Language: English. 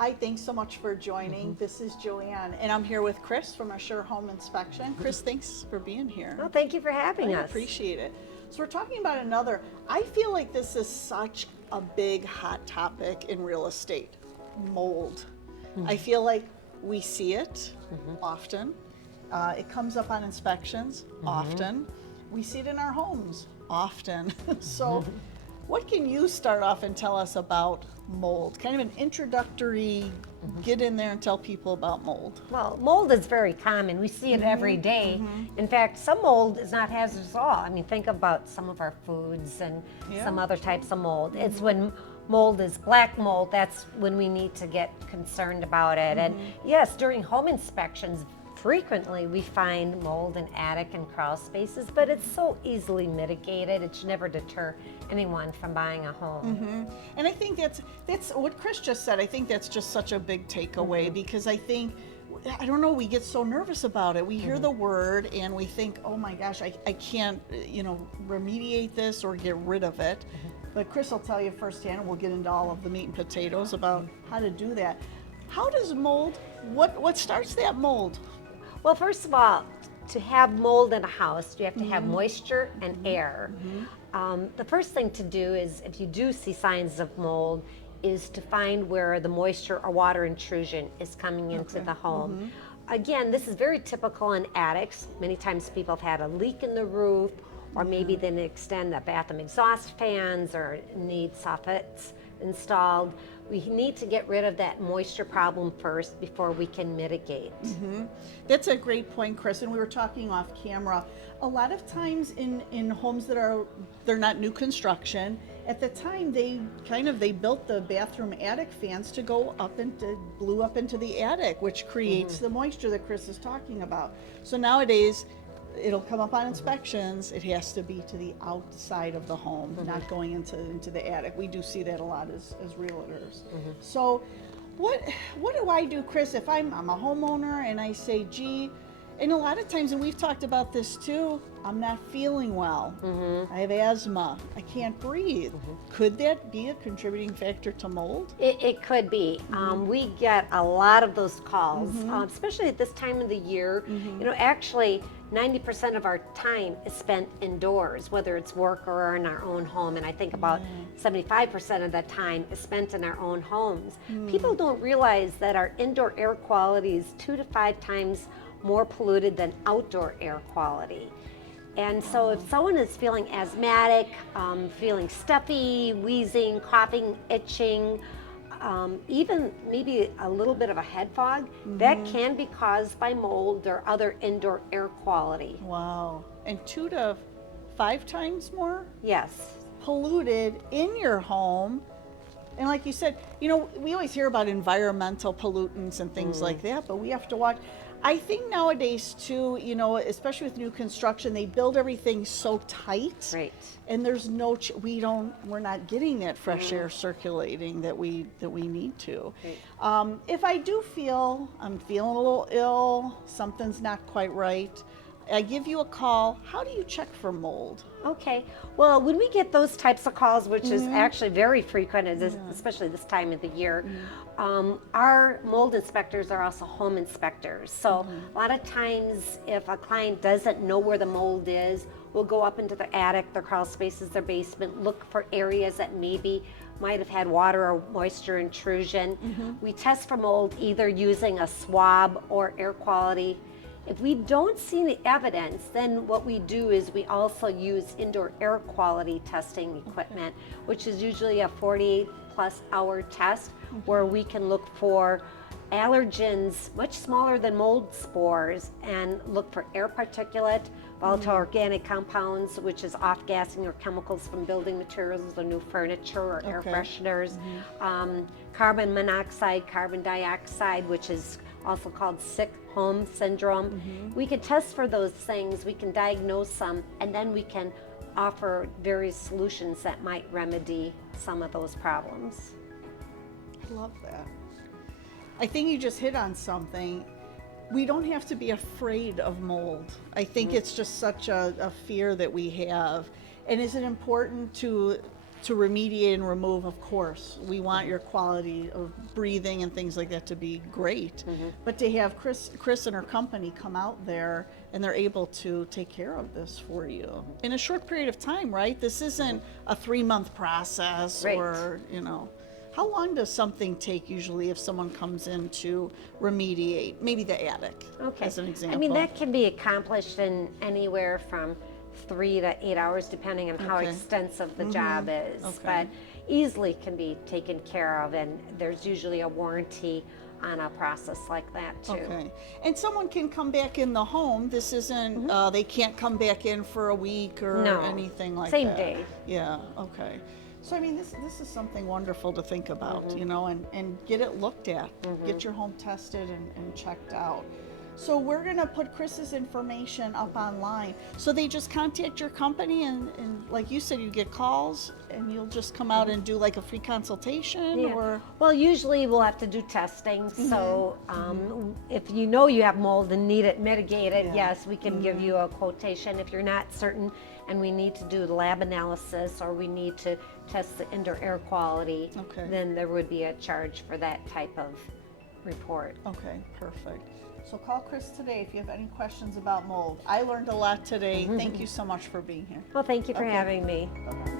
Hi, thanks so much for joining. This is Joanne, and I'm here with Chris from Assure Home Inspection. Chris, thanks for being here. Well, thank you for having I us. appreciate it. So we're talking about another, I feel like this is such a big hot topic in real estate, mold. I feel like we see it often. It comes up on inspections often. We see it in our homes often. So what can you start off and tell us about mold? Kind of an introductory, get in there and tell people about mold. Well, mold is very common. We see it every day. In fact, some mold is not hazardous at all. I mean, think about some of our foods and some other types of mold. It's when mold is black mold, that's when we need to get concerned about it. And yes, during home inspections, frequently we find mold in attic and crawl spaces, but it's so easily mitigated. It should never deter anyone from buying a home. And I think that's what Chris just said. I think that's just such a big takeaway because I think, I don't know, we get so nervous about it. We hear the word and we think, oh my gosh, I can't, remediate this or get rid of it. But Chris will tell you firsthand, and we'll get into all of the meat and potatoes about how to do that. How does mold, what starts that mold? Well, first of all, to have mold in a house, you have to have moisture and air. The first thing to do is, if you do see signs of mold, is to find where the moisture or water intrusion is coming into the home. Again, this is very typical in attics. Many times people have had a leak in the roof, or maybe they extend the bathroom exhaust fans or need soffits installed. We need to get rid of that moisture problem first before we can mitigate. That's a great point, Chris, and we were talking off camera. A lot of times in homes that they're not new construction, at the time they built the bathroom attic fans to go up blew up into the attic, which creates the moisture that Chris is talking about. So nowadays, it'll come up on inspections. It has to be to the outside of the home, not going into the attic. We do see that a lot as realtors. So what do I do, Chris, if I'm a homeowner and I say, gee, and a lot of times, and we've talked about this too, I'm not feeling well. I have asthma. I can't breathe. Could that be a contributing factor to mold? It could be. We get a lot of those calls, especially at this time of the year. Actually, 90% of our time is spent indoors, whether it's work or in our own home. And I think about 75% of the time is spent in our own homes. People don't realize that our indoor air quality is 2 to 5 times more polluted than outdoor air quality. And so if someone is feeling asthmatic, feeling stuffy, wheezing, coughing, itching, even maybe a little bit of a head fog, that can be caused by mold or other indoor air quality. Wow. And 2 to 5 times more Yes. polluted in your home. And like you said, we always hear about environmental pollutants and things like that, but we have to watch. I think nowadays too, especially with new construction, they build everything so tight. Right. And there's we're not getting that fresh air circulating that we need to. Right. If I do I'm feeling a little ill, something's not quite right, I give you a call. How do you check for mold? Okay. Well, when we get those types of calls, which is actually very frequent, especially this time of the year, our mold inspectors are also home inspectors. So a lot of times, if a client doesn't know where the mold is, we'll go up into the attic, their crawl spaces, their basement, look for areas that maybe might have had water or moisture intrusion. We test for mold either using a swab or air quality. If we don't see any evidence, then what we do is we also use indoor air quality testing equipment, which is usually a 48+ hour test where we can look for allergens much smaller than mold spores and look for air particulate, volatile organic compounds, which is off-gassing or chemicals from building materials or new furniture or air fresheners, carbon monoxide, carbon dioxide, which is also called sick home syndrome. We can test for those things, we can diagnose them, and then we can offer various solutions that might remedy some of those problems. I love that. I think you just hit on something. We don't have to be afraid of mold. I think it's just such a fear that we have. And is it important to remediate and remove, of course, we want your quality of breathing and things like that to be great. But to have Chris and her company come out there and they're able to take care of this for you in a short period of time, right? This isn't a 3-month process, Right. or, you know. How long does something take usually if someone comes in to remediate, maybe the attic, Okay. as an example? I mean, that can be accomplished in anywhere from 3 to 8 hours, depending on how Okay. extensive the job is. Okay. But easily can be taken care of, and there's usually a warranty on a process like that too. Okay. And someone can come back in the home. This isn't, they can't come back in for a week or No. anything like Same that. day. Yeah, okay. So, I mean, this is something wonderful to think about, you know, and get it looked at. Get your home tested and checked out. So we're going to put Chris's information up online. So they just contact your company and like you said, you get calls and you'll just come out and do like a free consultation Yeah. or... Well, usually we'll have to do testing. So if you know you have mold and need it mitigated, Yeah. yes, we can give you a quotation. If you're not certain and we need to do the lab analysis or we need to test the indoor air quality, Okay. then there would be a charge for that type of report. Okay, perfect. So call Chris today if you have any questions about mold. I learned a lot today. Thank you so much for being here. Well, thank you for Okay. having me. Bye-bye.